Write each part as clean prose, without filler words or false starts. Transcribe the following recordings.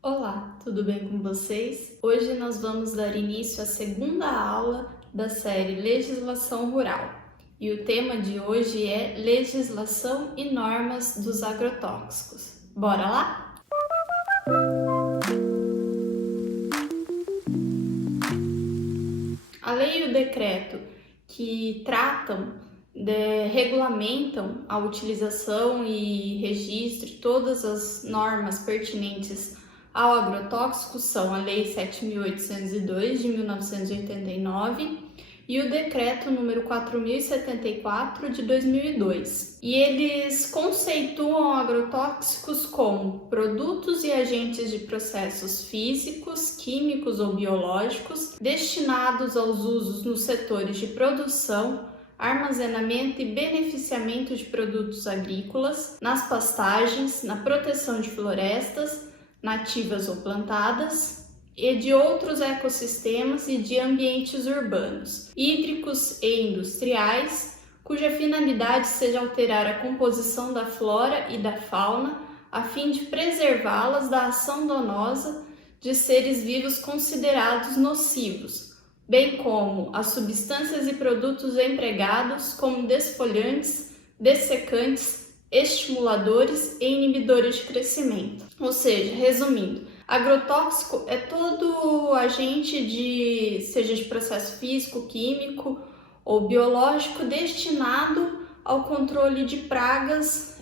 Olá, tudo bem com vocês? Hoje nós vamos dar início à segunda aula da série Legislação Rural e o tema de hoje é Legislação e Normas dos Agrotóxicos. Bora lá? A lei e o decreto que regulamentam a utilização e registro de todas as normas pertinentes ao agrotóxico são a Lei 7.802 de 1989 e o Decreto número 4.074 de 2002. E eles conceituam agrotóxicos como produtos e agentes de processos físicos, químicos ou biológicos destinados aos usos nos setores de produção, armazenamento e beneficiamento de produtos agrícolas, nas pastagens, na proteção de florestas, nativas ou plantadas, e de outros ecossistemas e de ambientes urbanos, hídricos e industriais, cuja finalidade seja alterar a composição da flora e da fauna a fim de preservá-las da ação danosa de seres vivos considerados nocivos, bem como as substâncias e produtos empregados como desfolhantes, dessecantes, estimuladores e inibidores de crescimento. Ou seja, resumindo, agrotóxico é todo agente seja de processo físico, químico ou biológico destinado ao controle de pragas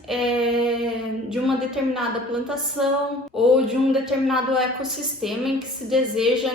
de uma determinada plantação ou de um determinado ecossistema em que se deseja,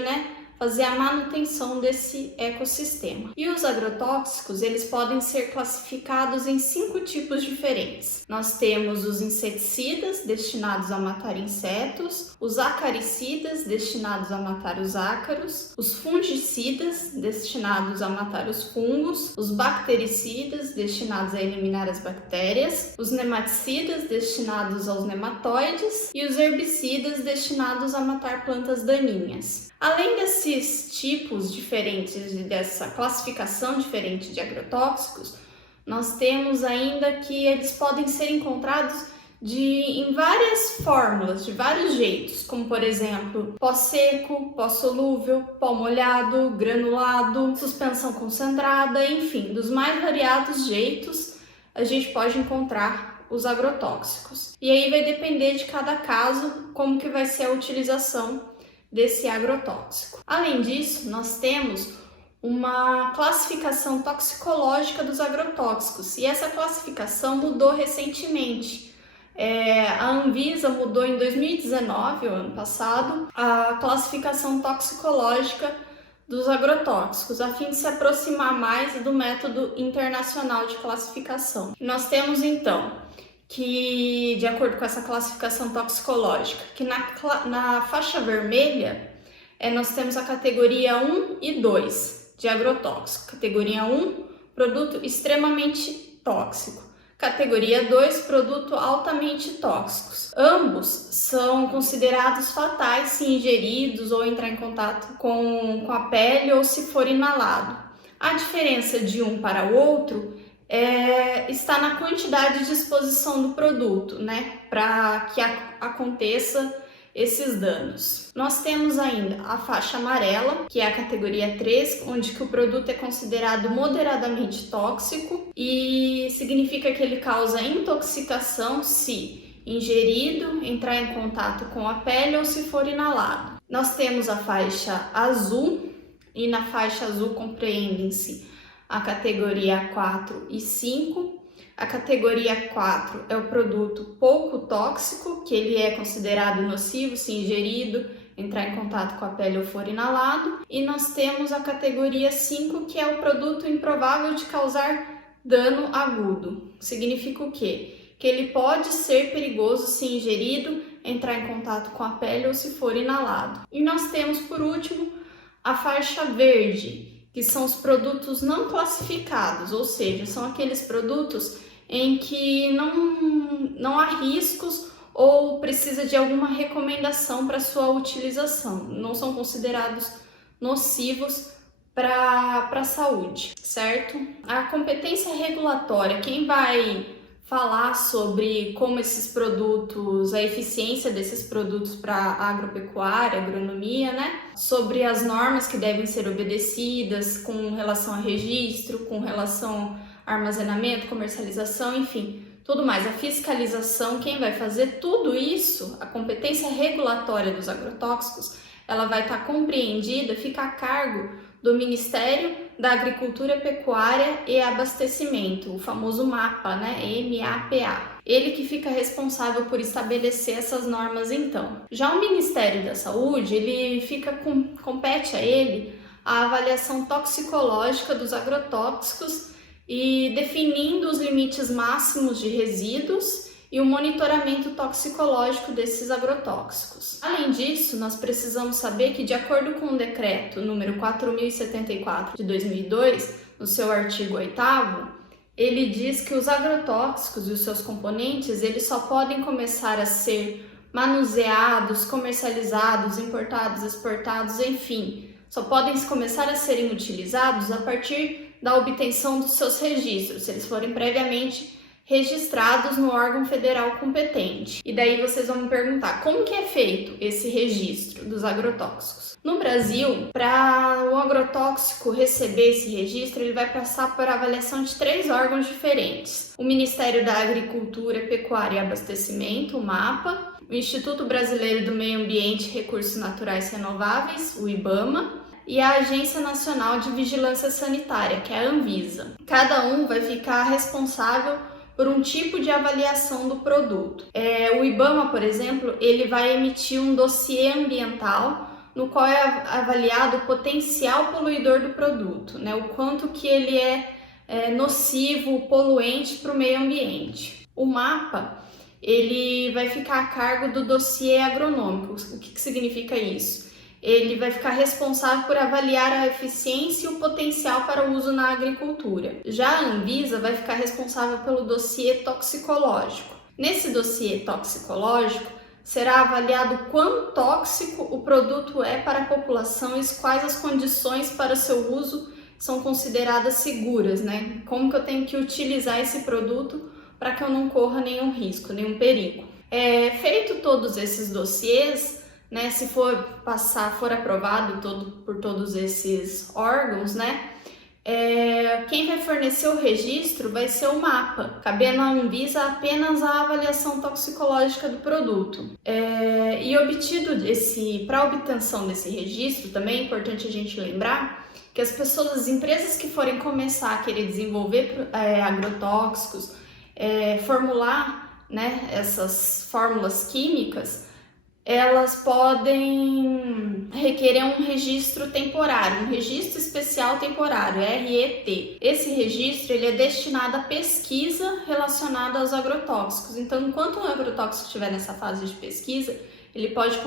fazer a manutenção desse ecossistema. E os agrotóxicos, eles podem ser classificados em 5 tipos diferentes. Nós temos os inseticidas, destinados a matar insetos, os acaricidas, destinados a matar os ácaros, os fungicidas, destinados a matar os fungos, os bactericidas, destinados a eliminar as bactérias, os nematicidas, destinados aos nematóides, e os herbicidas, destinados a matar plantas daninhas. Além desses tipos diferentes e dessa classificação diferente de agrotóxicos, nós temos ainda que eles podem ser encontrados em várias fórmulas, de vários jeitos, como por exemplo, pó seco, pó solúvel, pó molhado, granulado, suspensão concentrada, enfim, dos mais variados jeitos a gente pode encontrar os agrotóxicos. E aí vai depender de cada caso como que vai ser a utilização desse agrotóxico. Além disso, nós temos uma classificação toxicológica dos agrotóxicos e essa classificação mudou recentemente. A Anvisa mudou em 2019, o ano passado, a classificação toxicológica dos agrotóxicos, a fim de se aproximar mais do método internacional de classificação. Nós temos então que, de acordo com essa classificação toxicológica, que na faixa vermelha nós temos a categoria 1 e 2 de agrotóxico. Categoria 1, produto extremamente tóxico. Categoria 2, produto altamente tóxicos. Ambos são considerados fatais se ingeridos ou entrar em contato com a pele ou se for inalado. A diferença de um para o outro está na quantidade de exposição do produto, para que aconteça esses danos. Nós temos ainda a faixa amarela, que é a categoria 3, onde que o produto é considerado moderadamente tóxico e significa que ele causa intoxicação se ingerido, entrar em contato com a pele ou se for inalado. Nós temos a faixa azul e na faixa azul compreendem-se a categoria 4 e 5. A categoria 4 é o produto pouco tóxico, que ele é considerado nocivo se ingerido, entrar em contato com a pele ou for inalado. E nós temos a categoria 5, que é o produto improvável de causar dano agudo. Significa o quê? Que ele pode ser perigoso se ingerido, entrar em contato com a pele ou se for inalado. E nós temos, por último, a faixa verde, que são os produtos não classificados, ou seja, são aqueles produtos em que não há riscos ou precisa de alguma recomendação para sua utilização, não são considerados nocivos para a saúde, certo? A competência regulatória, quem vai falar sobre como esses produtos, a eficiência desses produtos para agropecuária, agronomia, né? Sobre as normas que devem ser obedecidas com relação a registro, com relação a armazenamento, comercialização, enfim, tudo mais. A fiscalização, quem vai fazer tudo isso, a competência regulatória dos agrotóxicos, ela vai estar compreendida, fica a cargo do Ministério da Agricultura, Pecuária e Abastecimento, o famoso MAPA, né? MAPA. Ele que fica responsável por estabelecer essas normas, então. Já o Ministério da Saúde, compete a ele a avaliação toxicológica dos agrotóxicos e definindo os limites máximos de resíduos e o monitoramento toxicológico desses agrotóxicos. Além disso, nós precisamos saber que, de acordo com o decreto número 4074 de 2002, no seu artigo 8º, ele diz que os agrotóxicos e os seus componentes, eles só podem começar a ser manuseados, comercializados, importados, exportados, enfim, só podem começar a serem utilizados a partir da obtenção dos seus registros, se eles forem previamente registrados no órgão federal competente. E daí vocês vão me perguntar, como que é feito esse registro dos agrotóxicos? No Brasil, para o agrotóxico receber esse registro, ele vai passar por avaliação de 3 órgãos diferentes. O Ministério da Agricultura, Pecuária e Abastecimento, o MAPA, o Instituto Brasileiro do Meio Ambiente e Recursos Naturais Renováveis, o IBAMA, e a Agência Nacional de Vigilância Sanitária, que é a Anvisa. Cada um vai ficar responsável por um tipo de avaliação do produto. O IBAMA, por exemplo, ele vai emitir um dossiê ambiental no qual é avaliado o potencial poluidor do produto, né? O quanto que ele é nocivo, poluente para o meio ambiente. O MAPA, ele vai ficar a cargo do dossiê agronômico. O que significa isso? Ele vai ficar responsável por avaliar a eficiência e o potencial para o uso na agricultura. Já a Anvisa vai ficar responsável pelo dossiê toxicológico. Nesse dossiê toxicológico, será avaliado quão tóxico o produto é para a população e quais as condições para o seu uso são consideradas seguras, né? Como que eu tenho que utilizar esse produto para que eu não corra nenhum risco, nenhum perigo. Feito todos esses dossiês, né, se for aprovado por todos esses órgãos, né, quem vai fornecer o registro vai ser o MAPA, cabendo à Anvisa apenas a avaliação toxicológica do produto. Para obtenção desse registro, também é importante a gente lembrar que as empresas que forem começar a querer desenvolver agrotóxicos, formular, né, essas fórmulas químicas, elas podem requerer um registro temporário, um registro especial temporário, RET. Esse registro ele é destinado à pesquisa relacionada aos agrotóxicos. Então, enquanto um agrotóxico estiver nessa fase de pesquisa, ele pode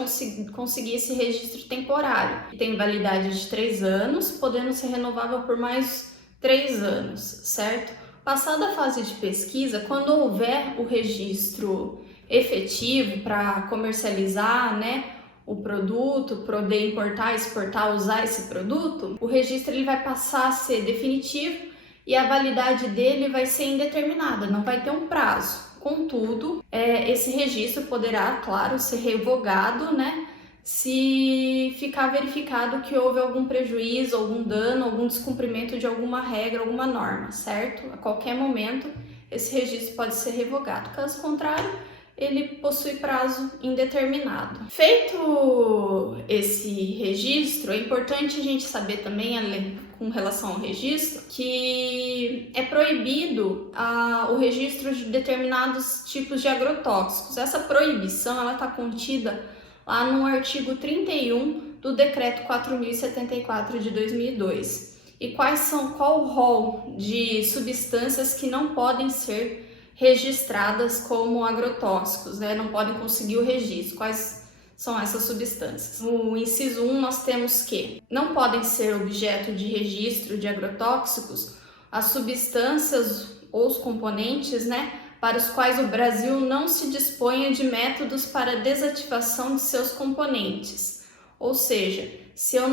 conseguir esse registro temporário, que tem validade de 3 anos, podendo ser renovável por mais 3 anos, certo? Passada a fase de pesquisa, quando houver o registro efetivo para comercializar, né, o produto, poder importar, exportar, usar esse produto, o registro ele vai passar a ser definitivo e a validade dele vai ser indeterminada, não vai ter um prazo. Contudo, esse registro poderá, claro, ser revogado, né, se ficar verificado que houve algum prejuízo, algum dano, algum descumprimento de alguma regra, alguma norma, certo? A qualquer momento, esse registro pode ser revogado. Caso contrário, ele possui prazo indeterminado. Feito esse registro, é importante a gente saber também, com relação ao registro, que é proibido o registro de determinados tipos de agrotóxicos. Essa proibição está contida lá no artigo 31 do Decreto 4074 de 2002. E qual o rol de substâncias que não podem ser registradas como agrotóxicos, né? Não podem conseguir o registro. Quais são essas substâncias? No inciso 1 nós temos que não podem ser objeto de registro de agrotóxicos as substâncias ou os componentes, né, para os quais o Brasil não se disponha de métodos para desativação de seus componentes. Ou seja, se eu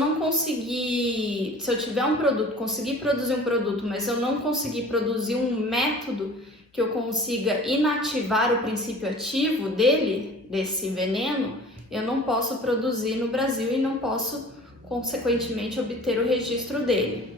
tiver um produto, conseguir produzir um produto, mas eu não conseguir produzir um método que eu consiga inativar o princípio ativo dele, desse veneno, eu não posso produzir no Brasil e não posso, consequentemente, obter o registro dele.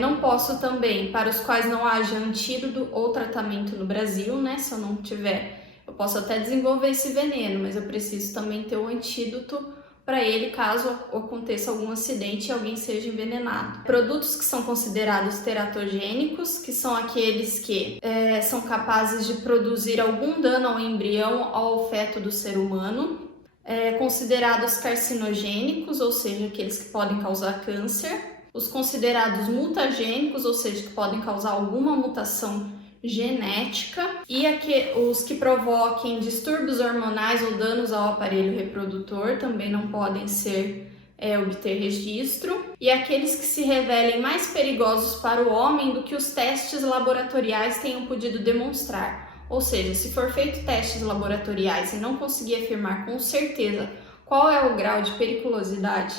Não posso também, para os quais não haja antídoto ou tratamento no Brasil, né? Se eu não tiver, eu posso até desenvolver esse veneno, mas eu preciso também ter o antídoto para ele caso aconteça algum acidente e alguém seja envenenado. Produtos que são considerados teratogênicos, que são aqueles que são capazes de produzir algum dano ao embrião, ao feto do ser humano. Considerados carcinogênicos, ou seja, aqueles que podem causar câncer. Os considerados mutagênicos, ou seja, que podem causar alguma mutação genética, e os que provoquem distúrbios hormonais ou danos ao aparelho reprodutor também não podem obter registro, e aqueles que se revelem mais perigosos para o homem do que os testes laboratoriais tenham podido demonstrar. Ou seja, se for feito testes laboratoriais e não conseguir afirmar com certeza qual é o grau de periculosidade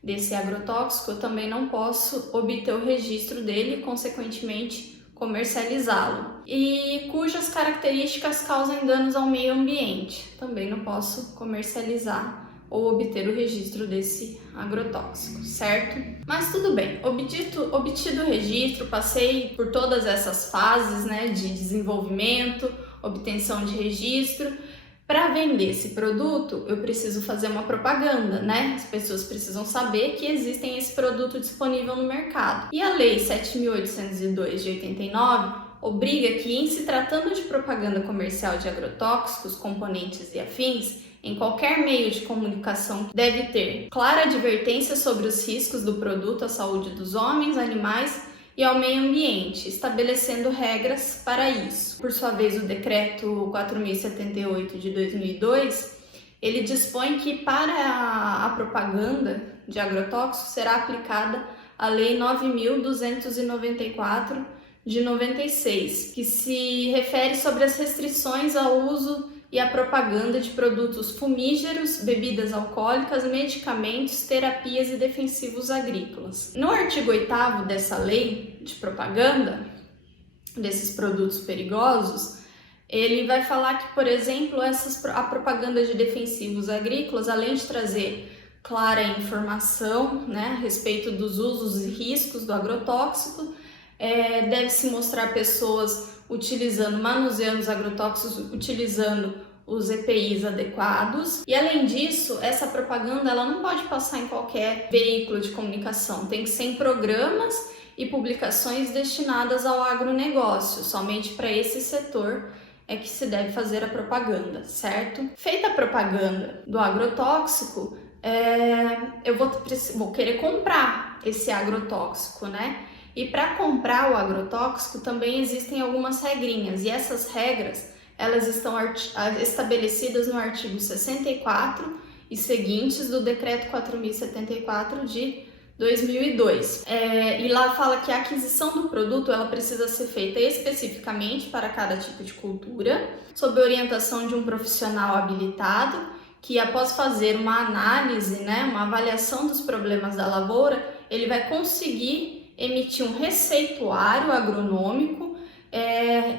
desse agrotóxico, eu também não posso obter o registro dele e, consequentemente, comercializá-lo. E cujas características causem danos ao meio ambiente, também não posso comercializar ou obter o registro desse agrotóxico, certo? Mas tudo bem, obtido o registro, passei por todas essas fases, né, de desenvolvimento, obtenção de registro. Para vender esse produto, eu preciso fazer uma propaganda, né? As pessoas precisam saber que existe esse produto disponível no mercado. E a Lei 7.802 de 89 obriga que, em se tratando de propaganda comercial de agrotóxicos, componentes e afins, em qualquer meio de comunicação, deve ter clara advertência sobre os riscos do produto à saúde dos homens, animais e ao meio ambiente, estabelecendo regras para isso. Por sua vez, o Decreto 4.078 de 2002, ele dispõe que para a propaganda de agrotóxicos será aplicada a Lei 9.294 de 96, que se refere sobre as restrições ao uso e a propaganda de produtos fumígeros, bebidas alcoólicas, medicamentos, terapias e defensivos agrícolas. No artigo 8º dessa lei de propaganda desses produtos perigosos, ele vai falar que, por exemplo, a propaganda de defensivos agrícolas, além de trazer clara informação, né, a respeito dos usos e riscos do agrotóxico, deve-se mostrar pessoas manuseando os agrotóxicos, utilizando os EPIs adequados. E além disso, essa propaganda ela não pode passar em qualquer veículo de comunicação, tem que ser em programas e publicações destinadas ao agronegócio, somente para esse setor é que se deve fazer a propaganda, certo? Feita a propaganda do agrotóxico, eu vou querer comprar esse agrotóxico, né? E para comprar o agrotóxico também existem algumas regrinhas, e essas regras elas estão estabelecidas no artigo 64 e seguintes do Decreto 4.074 de 2002. E lá fala que a aquisição do produto ela precisa ser feita especificamente para cada tipo de cultura, sob orientação de um profissional habilitado, que após fazer uma análise, né, uma avaliação dos problemas da lavoura, ele vai conseguir emitir um receituário agronômico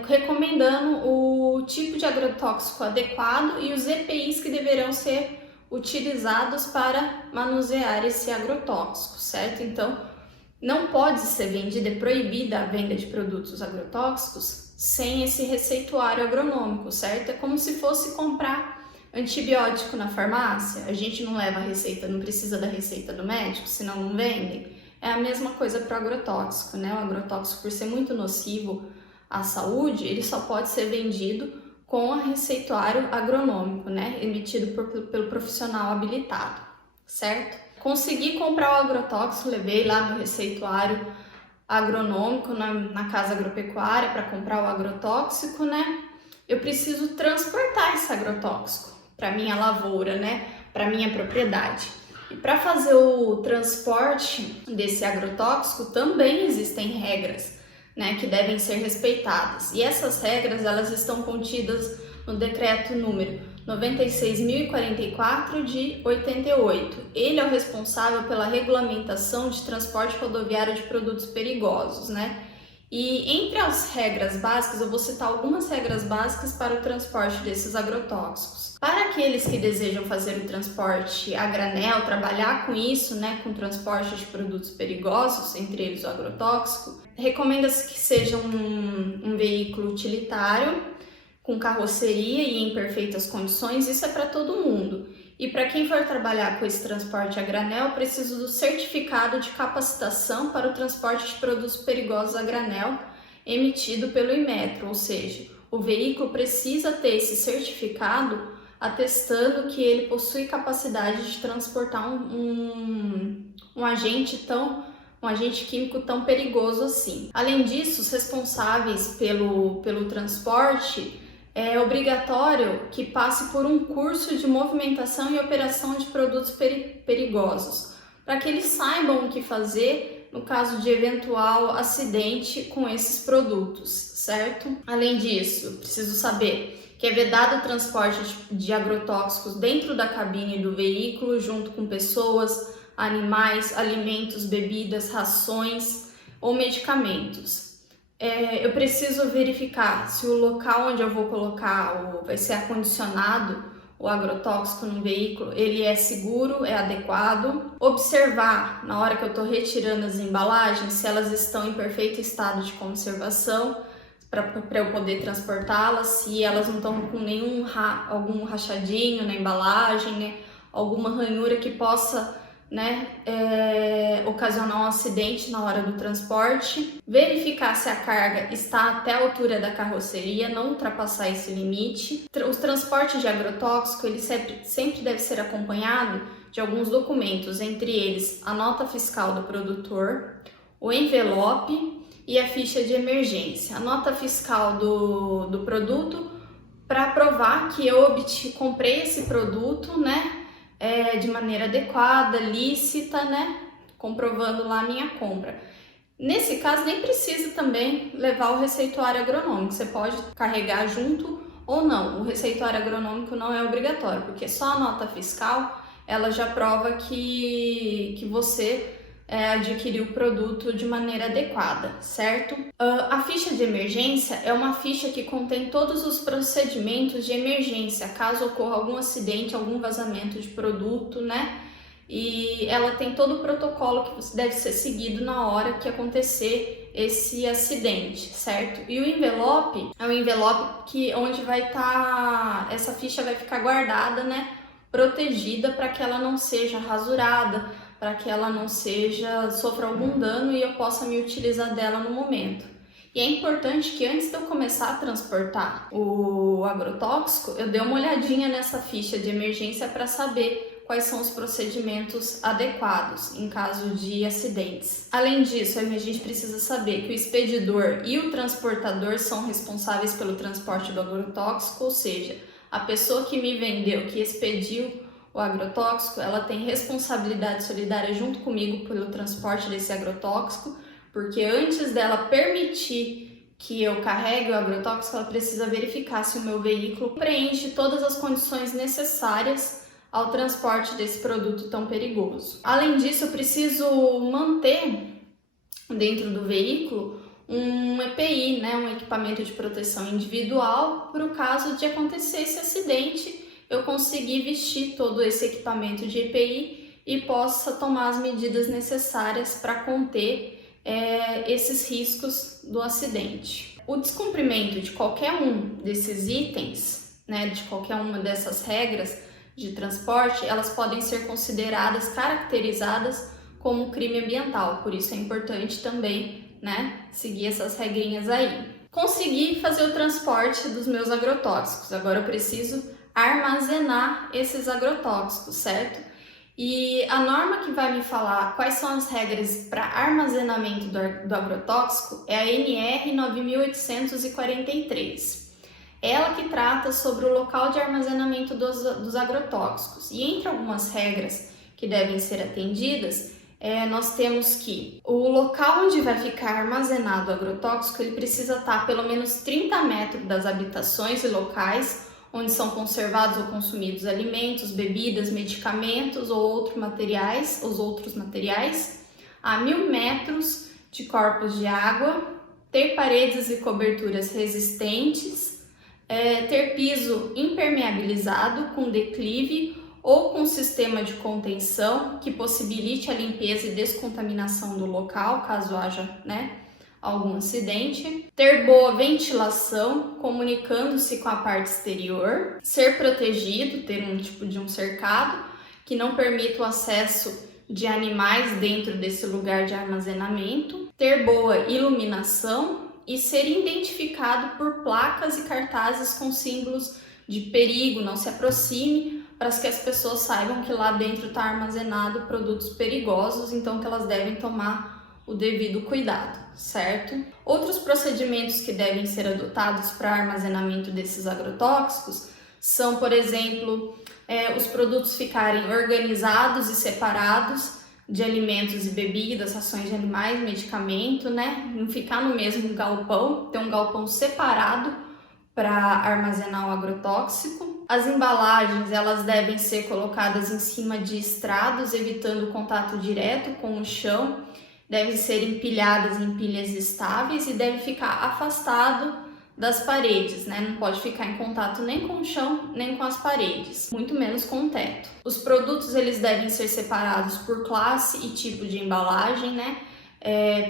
recomendando o tipo de agrotóxico adequado e os EPIs que deverão ser utilizados para manusear esse agrotóxico, certo? Então, não pode ser vendida, é proibida a venda de produtos agrotóxicos sem esse receituário agronômico, certo? É como se fosse comprar antibiótico na farmácia, a gente não leva a receita, não precisa da receita do médico, senão não vendem. É a mesma coisa para o agrotóxico, né? O agrotóxico, por ser muito nocivo à saúde, ele só pode ser vendido com o receituário agronômico, né? Emitido pelo profissional habilitado, certo? Consegui comprar o agrotóxico, levei lá no receituário agronômico na casa agropecuária para comprar o agrotóxico, né? Eu preciso transportar esse agrotóxico para minha lavoura, né? Para minha propriedade. E para fazer o transporte desse agrotóxico também existem regras, né, que devem ser respeitadas. E essas regras elas estão contidas no decreto número 96.044 de 88. Ele é o responsável pela regulamentação de transporte rodoviário de produtos perigosos, né? E entre as regras básicas, eu vou citar algumas regras básicas para o transporte desses agrotóxicos. Para aqueles que desejam fazer o transporte a granel, trabalhar com isso, né, com transporte de produtos perigosos, entre eles o agrotóxico, recomenda-se que seja um veículo utilitário, com carroceria e em perfeitas condições. Isso é para todo mundo. E para quem for trabalhar com esse transporte a granel, preciso do certificado de capacitação para o transporte de produtos perigosos a granel emitido pelo Inmetro, ou seja, o veículo precisa ter esse certificado atestando que ele possui capacidade de transportar um agente químico tão perigoso assim. Além disso, os responsáveis pelo transporte é obrigatório que passe por um curso de movimentação e operação de produtos perigosos, para que eles saibam o que fazer no caso de eventual acidente com esses produtos, certo? Além disso, preciso saber que é vedado o transporte de agrotóxicos dentro da cabine do veículo, junto com pessoas, animais, alimentos, bebidas, rações ou medicamentos. Eu preciso verificar se o local onde eu vou colocar vai ser acondicionado o agrotóxico no veículo, ele é seguro, é adequado. Observar na hora que eu estou retirando as embalagens se elas estão em perfeito estado de conservação para eu poder transportá-las, se elas não estão com algum rachadinho na embalagem, né? Alguma ranhura que possa ocasionar um acidente na hora do transporte. Verificar se a carga está até a altura da carroceria, não ultrapassar esse limite. Os transportes de agrotóxico, ele sempre deve ser acompanhado de alguns documentos, entre eles a nota fiscal do produtor, o envelope e a ficha de emergência. A nota fiscal do produto para provar que eu comprei esse produto, de maneira adequada, lícita, comprovando lá a minha compra. Nesse caso, nem precisa também levar o receituário agronômico, você pode carregar junto ou não. O receituário agronômico não é obrigatório, porque só a nota fiscal, ela já prova que você adquiriu o produto de maneira adequada, certo? A ficha de emergência é uma ficha que contém todos os procedimentos de emergência, caso ocorra algum acidente, algum vazamento de produto, E ela tem todo o protocolo que deve ser seguido na hora que acontecer esse acidente, certo? E o envelope é o envelope onde vai estar, essa ficha vai ficar guardada, protegida para que ela não seja rasurada, para que ela não sofra algum dano e eu possa me utilizar dela no momento. E é importante que antes de eu começar a transportar o agrotóxico, eu dê uma olhadinha nessa ficha de emergência para saber quais são os procedimentos adequados em caso de acidentes. Além disso, a gente precisa saber que o expedidor e o transportador são responsáveis pelo transporte do agrotóxico, ou seja, a pessoa que me vendeu, que expediu o agrotóxico, ela tem responsabilidade solidária junto comigo pelo transporte desse agrotóxico, porque antes dela permitir que eu carregue o agrotóxico, ela precisa verificar se o meu veículo preenche todas as condições necessárias ao transporte desse produto tão perigoso. Além disso, eu preciso manter dentro do veículo um EPI, um equipamento de proteção individual, para o caso de acontecer esse acidente, eu conseguir vestir todo esse equipamento de EPI e possa tomar as medidas necessárias para conter esses riscos do acidente. O descumprimento de qualquer um desses itens, de qualquer uma dessas regras de transporte, elas podem ser consideradas, caracterizadas como crime ambiental, por isso é importante também, seguir essas regrinhas aí. Consegui fazer o transporte dos meus agrotóxicos, agora eu preciso armazenar esses agrotóxicos, certo? E a norma que vai me falar quais são as regras para armazenamento do agrotóxico é a NR 9843. Ela que trata sobre o local de armazenamento dos agrotóxicos. E entre algumas regras que devem ser atendidas, nós temos que o local onde vai ficar armazenado o agrotóxico, ele precisa estar a pelo menos 30 metros das habitações e locais onde são conservados ou consumidos alimentos, bebidas, medicamentos ou outros materiais, a 1000 metros de corpos de água ter paredes e coberturas resistentes, ter piso impermeabilizado com declive ou com sistema de contenção que possibilite a limpeza e descontaminação do local, caso haja, algum acidente, ter boa ventilação, comunicando-se com a parte exterior, ser protegido, ter um tipo de um cercado que não permita o acesso de animais dentro desse lugar de armazenamento, ter boa iluminação e ser identificado por placas e cartazes com símbolos de perigo, não se aproxime, para que as pessoas saibam que lá dentro está armazenado produtos perigosos, então que elas devem tomar o devido cuidado, certo? Outros procedimentos que devem ser adotados para armazenamento desses agrotóxicos são, por exemplo, os produtos ficarem organizados e separados de alimentos e bebidas, rações de animais, medicamento, não ficar no mesmo galpão, ter um galpão separado para armazenar o agrotóxico. As embalagens, elas devem ser colocadas em cima de estrados, evitando o contato direto com o chão, devem ser empilhadas em pilhas estáveis e deve ficar afastado das paredes, Não pode ficar em contato nem com o chão, nem com as paredes, muito menos com o teto. Os produtos, eles devem ser separados por classe e tipo de embalagem,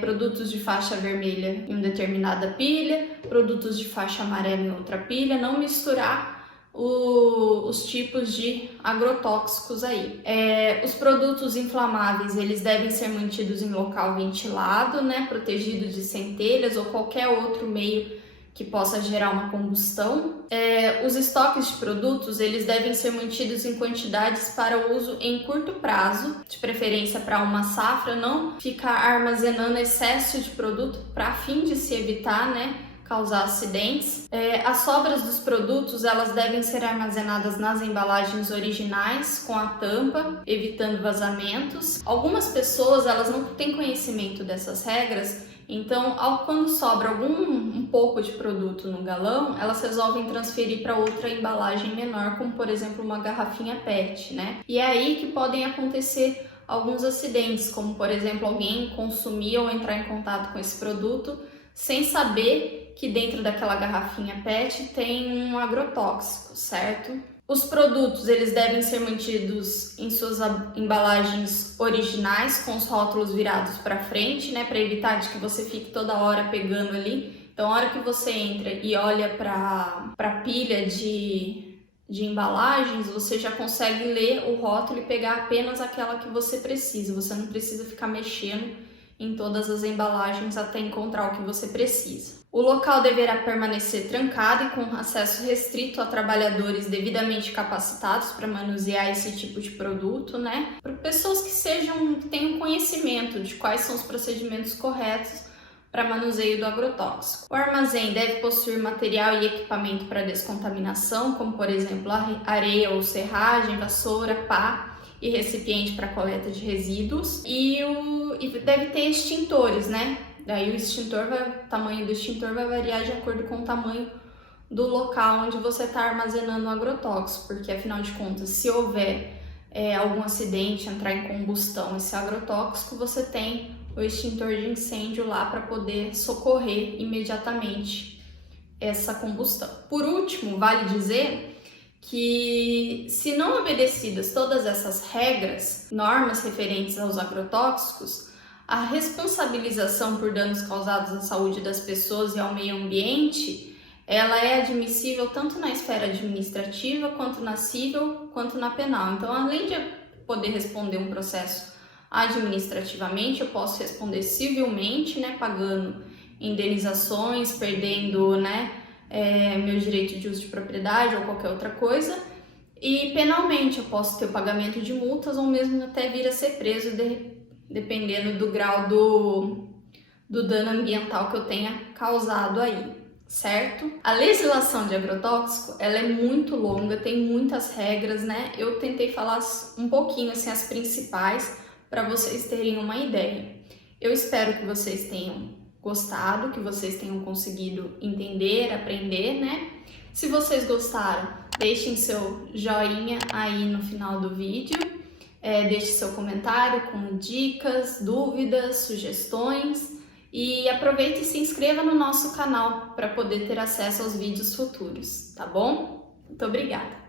produtos de faixa vermelha em uma determinada pilha, produtos de faixa amarela em outra pilha, não misturar os tipos de agrotóxicos aí. Os produtos inflamáveis, eles devem ser mantidos em local ventilado, protegido de centelhas ou qualquer outro meio que possa gerar uma combustão. Os estoques de produtos, eles devem ser mantidos em quantidades para uso em curto prazo, de preferência para uma safra, não ficar armazenando excesso de produto para fim de se evitar, causar acidentes. As sobras dos produtos, elas devem ser armazenadas nas embalagens originais com a tampa, evitando vazamentos. Algumas pessoas, elas não têm conhecimento dessas regras, então quando sobra um pouco de produto no galão, elas resolvem transferir para outra embalagem menor, como por exemplo uma garrafinha PET, E é aí que podem acontecer alguns acidentes, como por exemplo alguém consumir ou entrar em contato com esse produto sem saber que dentro daquela garrafinha PET tem um agrotóxico, certo? Os produtos, eles devem ser mantidos em suas embalagens originais, com os rótulos virados para frente, para evitar de que você fique toda hora pegando ali. Então, a hora que você entra e olha para a pilha de embalagens, você já consegue ler o rótulo e pegar apenas aquela que você precisa. Você não precisa ficar mexendo em todas as embalagens até encontrar o que você precisa. O local deverá permanecer trancado e com acesso restrito a trabalhadores devidamente capacitados para manusear esse tipo de produto, Para pessoas que tenham conhecimento de quais são os procedimentos corretos para manuseio do agrotóxico. O armazém deve possuir material e equipamento para descontaminação, como por exemplo areia ou serragem, vassoura, pá e recipiente para coleta de resíduos, e deve ter extintores, Daí o tamanho do extintor vai variar de acordo com o tamanho do local onde você está armazenando o agrotóxico, porque afinal de contas, se houver algum acidente, entrar em combustão esse agrotóxico, você tem o extintor de incêndio lá para poder socorrer imediatamente essa combustão. Por último, vale dizer que, se não obedecidas todas essas regras, normas referentes aos agrotóxicos, a responsabilização por danos causados à saúde das pessoas e ao meio ambiente, ela é admissível tanto na esfera administrativa, quanto na civil, quanto na penal. Então, além de poder responder um processo administrativamente, eu posso responder civilmente, pagando indenizações, perdendo, meu direito de uso de propriedade ou qualquer outra coisa. E penalmente, eu posso ter o pagamento de multas ou mesmo até vir a ser preso, dependendo do grau do dano ambiental que eu tenha causado aí, certo? A legislação de agrotóxico, ela é muito longa, tem muitas regras, Eu tentei falar um pouquinho, assim, as principais, para vocês terem uma ideia. Eu espero que vocês tenham gostado, que vocês tenham conseguido entender, aprender, Se vocês gostaram, deixem seu joinha aí no final do vídeo. Deixe seu comentário com dicas, dúvidas, sugestões E aproveite e se inscreva no nosso canal para poder ter acesso aos vídeos futuros, tá bom? Muito obrigada!